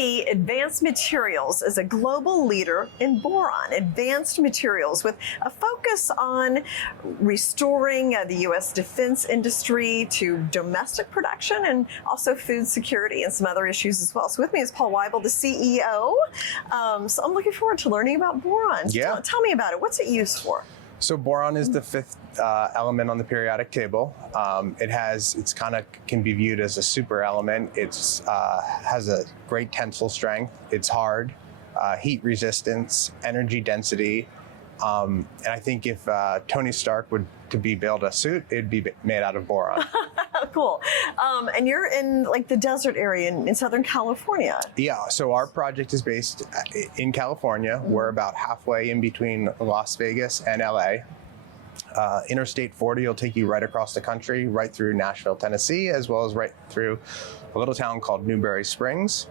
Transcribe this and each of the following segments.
NXP Advanced Materials is a global leader in boron, advanced materials, with a focus on restoring the U.S. defense industry to domestic production and also food security and some other issues as well. So with me is Paul Weibel, the CEO. So I'm looking forward to learning about boron. Yeah. Tell me about it. What's it used for? So boron is the fifth element on the periodic table. It's kind of can be viewed as a super element. It's has a great tensile strength. It's hard, heat resistance, energy density. And I think if Tony Stark would to be build a suit, it'd be made out of boron. Cool. And you're in like the desert area in Southern California. Yeah, so our project is based in California. We're about halfway in between Las Vegas and LA. Interstate 40 will take you right across the country, right through Nashville, Tennessee, as well as right through a little town called Newberry Springs,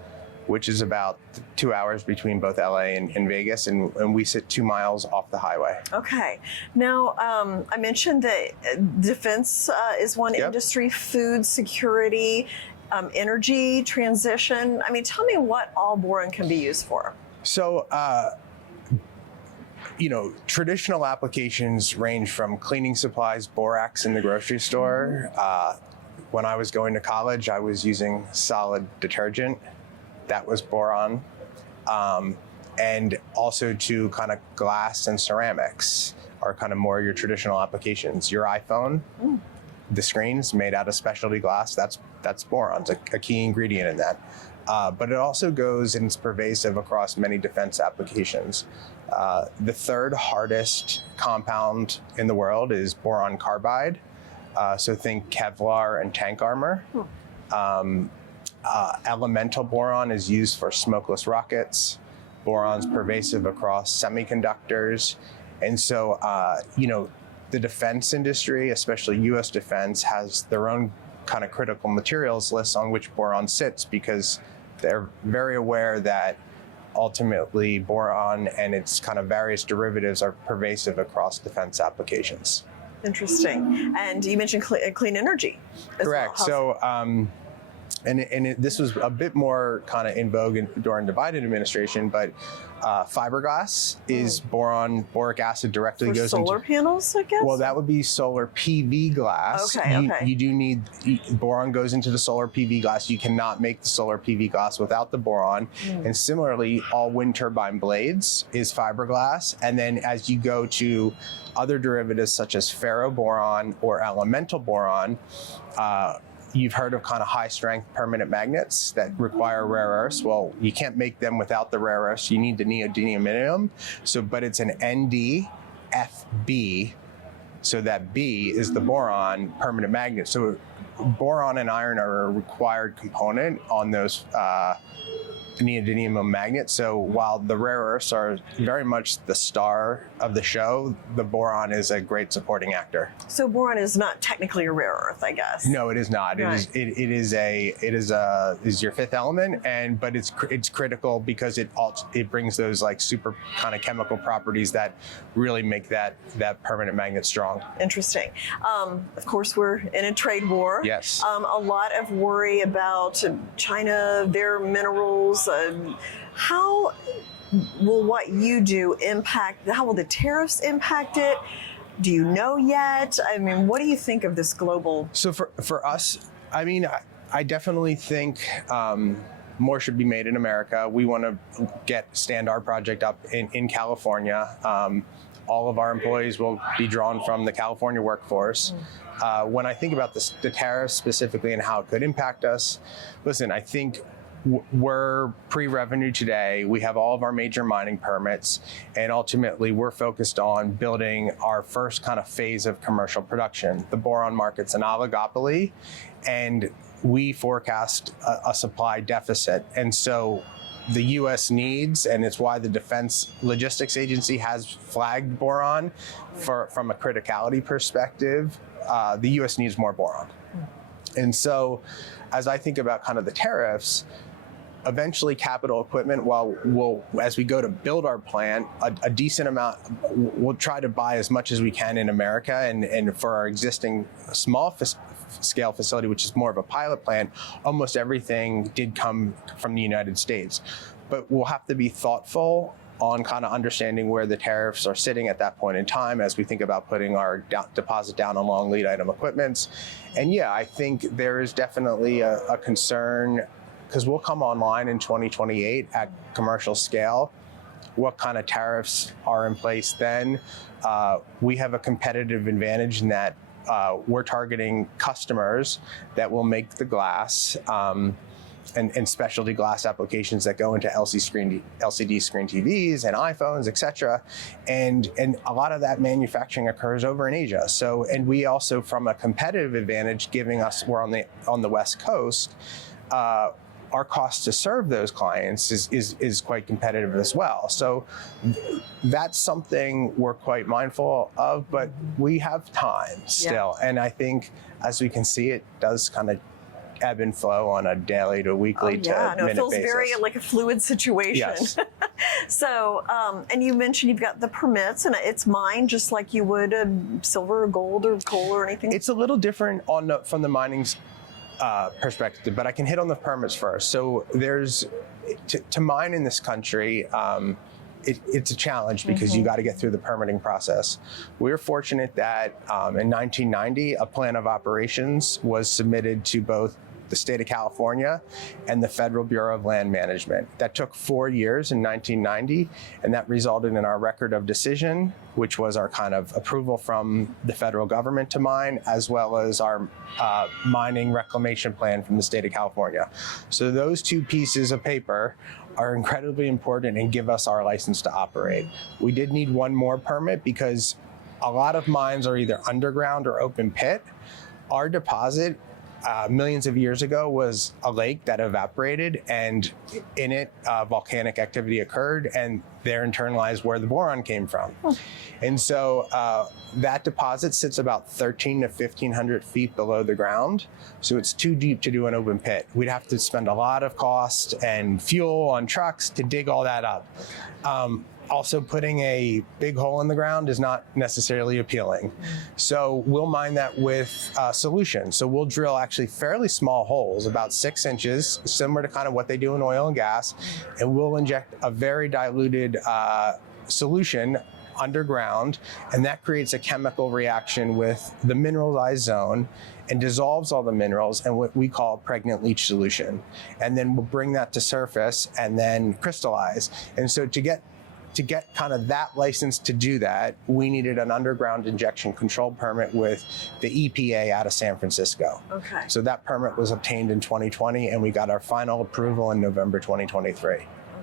which is about 2 hours between both LA and Vegas, and we sit 2 miles off the highway. Okay. Now, I mentioned that defense is one industry, food security, energy transition. I mean, tell me what all boron can be used for. So, traditional applications range from cleaning supplies, borax in the grocery store. When I was going to college, I was using solid detergent. That was boron. And also to kind of glass and ceramics are kind of more your traditional applications. Your iPhone, the screen's made out of specialty glass. That's boron. It's a key ingredient in that. But it also goes and it's pervasive across many defense applications. The third hardest compound in the world is boron carbide. So think Kevlar and tank armor. Elemental boron is used for smokeless rockets. Boron's pervasive across semiconductors. And so, the defense industry, especially US defense, has their own kind of critical materials list on which boron sits, because they're very aware that ultimately boron and its kind of various derivatives are pervasive across defense applications. Interesting. And you mentioned clean energy as Correct. well. So, this was a bit more kind of in vogue during the Biden administration, but fiberglass is boric acid directly for goes solar into panels, I guess? Well, that would be solar PV glass. Okay. You do need boron goes into the solar PV glass. You cannot make the solar PV glass without the boron. And similarly, all wind turbine blades is fiberglass. And then as you go to other derivatives such as ferroboron or elemental boron, you've heard of kind of high strength permanent magnets that require rare earths. Well, you can't make them without the rare earths. You need the neodymium. But it's an NdFb. So that B is the boron permanent magnet. So boron and iron are a required component on those neodymium magnets. So while the rare earths are very much the star of the show, the boron is a great supporting actor. So boron is not technically a rare earth, I guess. No, it is not. Right. It is your fifth element, but it's critical because it brings those like super kind of chemical properties that really make that permanent magnet strong. Interesting. Of course, we're in a trade war. Yes. A lot of worry about China, their minerals. How will what you do impact? How will the tariffs impact it? Do you know yet? I mean, what do you think of this global? So for us, I mean, I definitely think more should be made in America. We want to stand our project up in California. All of our employees will be drawn from the California workforce. When I think about the tariffs specifically and how it could impact us, listen, I think we're pre-revenue today. We have all of our major mining permits, and ultimately we're focused on building our first kind of phase of commercial production. The boron market's an oligopoly, and we forecast a supply deficit. And so the U.S. needs, and it's why the Defense Logistics Agency has flagged boron from a criticality perspective. The U.S. needs more boron. And so as I think about kind of the tariffs, eventually capital equipment, while as we go to build our plant, a decent amount, we'll try to buy as much as we can in America, and for our existing small scale facility, which is more of a pilot plant, almost everything did come from the United States. But we'll have to be thoughtful on kind of understanding where the tariffs are sitting at that point in time as we think about putting our deposit down on long lead item equipments. And yeah, I think there is definitely a concern, because we'll come online in 2028 at commercial scale. What kind of tariffs are in place then? We have a competitive advantage in that we're targeting customers that will make the glass and specialty glass applications that go into LCD screen TVs and iPhones, et cetera. And a lot of that manufacturing occurs over in Asia. So, and we also, from a competitive advantage, we're on the West Coast, our cost to serve those clients is quite competitive as well. So that's something we're quite mindful of, but we have time still. Yeah. And I think, as we can see, it does kind of ebb and flow on a daily to weekly to minute basis. It feels very like a fluid situation. Yes. So, and you mentioned you've got the permits, and it's mined just like you would silver or gold or coal or anything? It's a little different from the mining's perspective, but I can hit on the permits first. So there's, to mine in this country, it's a challenge because you got to get through the permitting process. We're fortunate that in 1990, a plan of operations was submitted to both the state of California and the Federal Bureau of Land Management. That took 4 years in 1990, and that resulted in our record of decision, which was our kind of approval from the federal government to mine, as well as our mining reclamation plan from the state of California. So those two pieces of paper are incredibly important and give us our license to operate. We did need one more permit because a lot of mines are either underground or open pit. Our deposit, millions of years ago, was a lake that evaporated, and in it volcanic activity occurred, and there in turn lies where the boron came from. And so that deposit sits about 1,300 to 1,500 feet below the ground, so it's too deep to do an open pit. We'd have to spend a lot of cost and fuel on trucks to dig all that up. Also, putting a big hole in the ground is not necessarily appealing. So we'll mine that with solution. So we'll drill actually fairly small holes, about 6 inches, similar to kind of what they do in oil and gas, and we'll inject a very diluted solution underground, and that creates a chemical reaction with the mineralized zone and dissolves all the minerals in what we call pregnant leach solution. And then we'll bring that to surface and then crystallize. And so to get kind of that license to do that, we needed an underground injection control permit with the EPA out of San Francisco. Okay. So that permit was obtained in 2020, and we got our final approval in November 2023.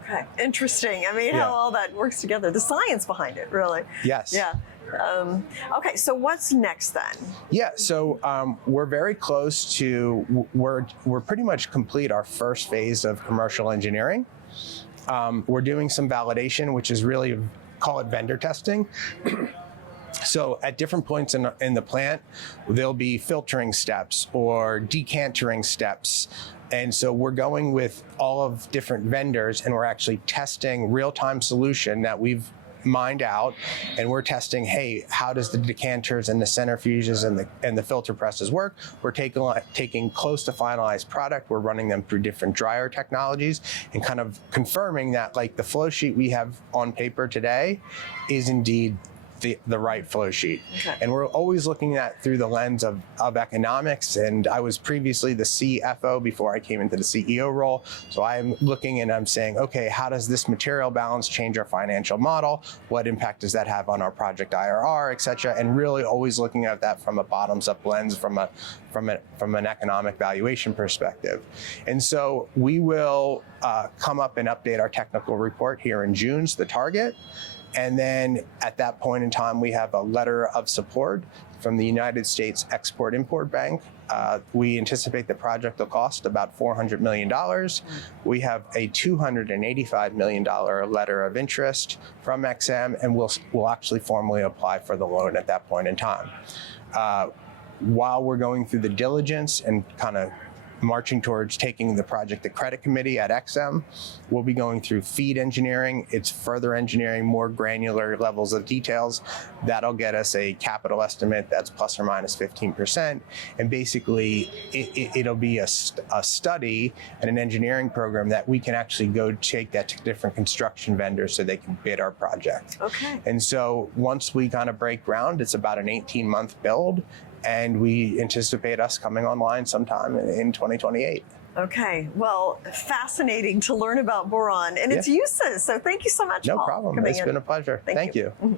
Okay, interesting. I mean, how all that works together, the science behind it, really. Yes. Yeah. Okay, so what's next then? Yeah, so we're very close to, we're pretty much complete our first phase of commercial engineering. We're doing some validation, which is really, call it vendor testing. So at different points in the plant, there'll be filtering steps or decantering steps. And so we're going with all of different vendors, and we're actually testing real-time solution that we've mined out, and we're testing, hey, how does the decanters and the centrifuges and the filter presses work? We're taking close to finalized product, we're running them through different dryer technologies and kind of confirming that, like, the flow sheet we have on paper today is indeed the right flow sheet. Okay. And we're always looking at through the lens of economics. And I was previously the CFO before I came into the CEO role. So I'm looking and I'm saying, okay, how does this material balance change our financial model? What impact does that have on our project IRR, et cetera? And really always looking at that from a bottoms up lens, from an economic valuation perspective. And so we will come up and update our technical report here in June, the target. And then at that point in time, we have a letter of support from the United States Export-Import Bank. We anticipate the project will cost about $400 million. We have a $285 million letter of interest from XM, and we'll actually formally apply for the loan at that point in time. While we're going through the diligence and kind of marching towards taking the project to credit committee at XM. We'll be going through feed engineering. It's further engineering, more granular levels of details. That'll get us a capital estimate that's plus or minus 15%. And basically, it'll be a study and an engineering program that we can actually go take that to different construction vendors so they can bid our project. Okay. And so once we kind of break ground, it's about an 18-month build. And we anticipate us coming online sometime in 2028. Okay, well, fascinating to learn about boron and its uses. So thank you so much, No Paul, problem. for coming It's in. been a pleasure. Thank you. Mhm.